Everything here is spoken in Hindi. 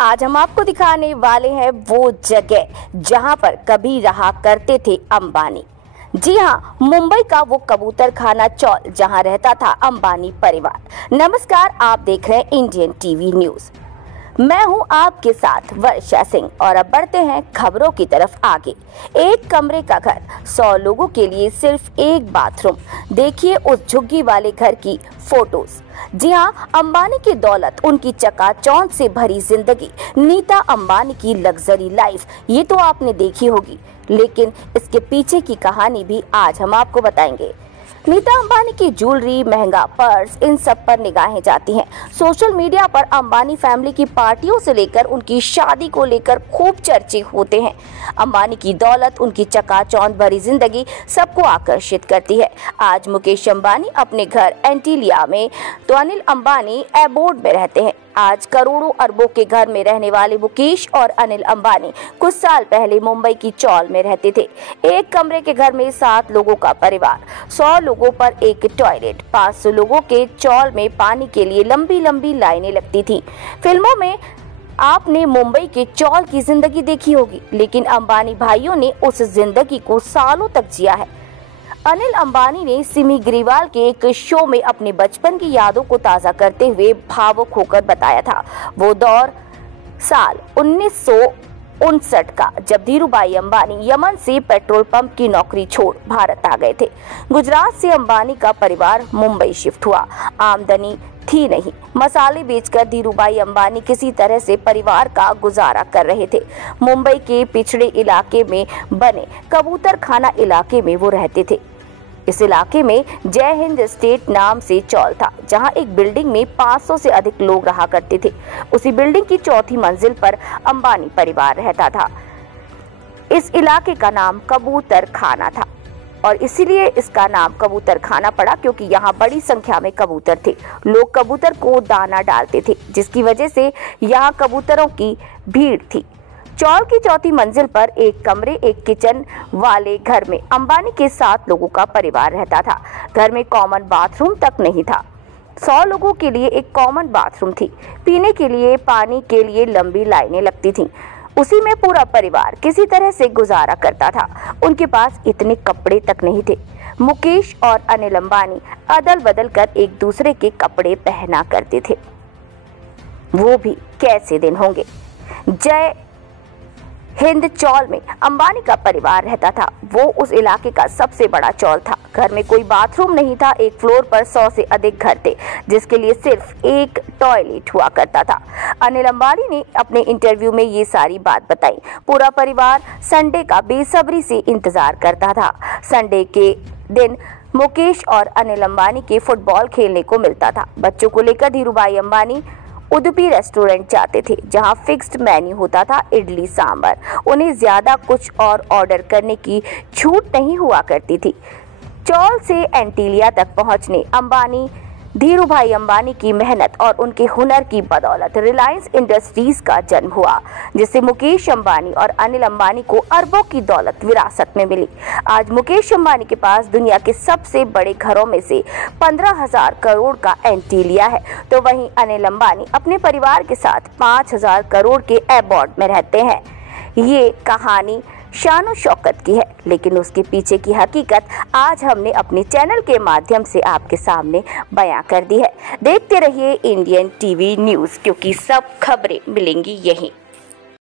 आज हम आपको दिखाने वाले हैं वो जगह जहां पर कभी रहा करते थे अंबानी। जी हां, मुंबई का वो कबूतर खाना चौल जहां रहता था अंबानी परिवार। नमस्कार, आप देख रहे हैं इंडियन टीवी न्यूज। मैं हूं आपके साथ वर्षा सिंह और अब बढ़ते हैं खबरों की तरफ आगे। एक कमरे का घर, 100 लोगों के लिए सिर्फ एक बाथरूम। देखिए उस झुग्गी वाले घर की फोटोज। जी हां, अंबानी की दौलत, उनकी चकाचौंध से भरी जिंदगी, नीता अंबानी की लग्जरी लाइफ, ये तो आपने देखी होगी, लेकिन इसके पीछे की कहानी भी आज हम आपको बताएंगे। नीता अंबानी की ज्वेलरी, महंगा पर्स, इन सब पर निगाहें जाती हैं। सोशल मीडिया पर अंबानी फैमिली की पार्टियों से लेकर उनकी शादी को लेकर खूब चर्चे होते हैं। अंबानी की दौलत, उनकी चकाचौंध भरी जिंदगी सबको आकर्षित करती है। आज मुकेश अंबानी अपने घर एंटीलिया में, तो अनिल अंबानी एबोर्ड में रहते हैं। आज करोड़ों अरबों के घर में रहने वाले मुकेश और अनिल अंबानी कुछ साल पहले मुंबई की चौल में रहते थे। एक कमरे के घर में 7 लोगों का परिवार, 100 लोगों पर एक टॉयलेट, 500 लोगों के चौल में पानी के लिए लंबी लंबी लाइनें लगती थी। फिल्मों में आपने मुंबई के चौल की जिंदगी देखी होगी, लेकिन अंबानी भाइयों ने उस जिंदगी को सालों तक जिया है। अनिल अंबानी ने सिमी ग्रेवाल के एक शो में अपने बचपन की यादों को ताज़ा करते हुए भावुक होकर बताया था। वो दौर साल 1959 का, जब धीरूभाई अंबानी यमन से पेट्रोल पंप की नौकरी छोड़ भारत आ गए थे। गुजरात से अंबानी का परिवार मुंबई शिफ्ट हुआ। आमदनी थी नहीं, मसाले बेचकर धीरूभाई अंबानी किसी तरह से परिवार का गुजारा कर रहे थे। मुंबई के पिछड़े इलाके में बने कबूतर खाना इलाके में वो रहते थे। इस इलाके में जय हिंद स्टेट नाम से चौल था, जहां एक बिल्डिंग में 500 से अधिक लोग रहा करते थे। उसी बिल्डिंग की 4थी मंजिल पर अंबानी परिवार रहता था। इस इलाके का नाम कबूतर खाना था और इसीलिए इसका नाम कबूतर खाना पड़ा, क्योंकि यहाँ बड़ी संख्या में कबूतर थे। लोग कबूतर को दाना डालते थे, जिसकी वजह से यहाँ कबूतरों की भीड़ थी। चौल की 4थी मंजिल पर एक कमरे, एक किचन वाले घर में अंबानी के 7 लोगों का परिवार रहता था। घर में कॉमन बाथरूम तक नहीं था। 100 लोगों के लिए एक कॉमन बाथरूम थी। पीने के लिए, पानी के लिए लंबी लाइनें लगती थीं। उसी में पूरा परिवार किसी तरह से गुजारा करता था। उनके पास इतने कपड़े तक नहीं थे। मुकेश और अनिल अंबानी अदल बदल कर एक दूसरे के कपड़े पहना करते थे। वो भी कैसे दिन होंगे। जय हिंद चौल में अंबानी का परिवार रहता था। वो उस इलाके का सबसे बड़ा चौल था। घर में कोई बाथरूम नहीं था। एक फ्लोर पर 100 से अधिक घर थे, जिसके लिए सिर्फ एक टॉयलेट हुआ करता था। अनिल अंबानी ने अपने इंटरव्यू में ये सारी बात बताई। पूरा परिवार संडे का बेसब्री से इंतजार करता था। संडे के दिन मुकेश और अनिल अंबानी के फुटबॉल खेलने को मिलता था। बच्चों को लेकर धीरूभाई अंबानी उडुपी रेस्टोरेंट जाते थे, जहां फिक्स्ड मेन्यू होता था, इडली सांभर। उन्हें ज्यादा कुछ और ऑर्डर करने की छूट नहीं हुआ करती थी। चौल से एंटीलिया तक पहुंचने धीरूभाई अंबानी की मेहनत और उनके हुनर की बदौलत रिलायंस इंडस्ट्रीज का जन्म हुआ, जिससे मुकेश अंबानी और अनिल अंबानी को अरबों की दौलत विरासत में मिली। आज मुकेश अंबानी के पास दुनिया के सबसे बड़े घरों में से 15,000 करोड़ का एंटीलिया है, तो वहीं अनिल अंबानी अपने परिवार के साथ 5,000 करोड़ के एबॉर्ड में रहते हैं। ये कहानी शानो शौकत की है, लेकिन उसके पीछे की हकीकत आज हमने अपने चैनल के माध्यम से आपके सामने बयां कर दी है। देखते रहिए इंडियन टीवी न्यूज़, क्योंकि सब खबरें मिलेंगी यहीं।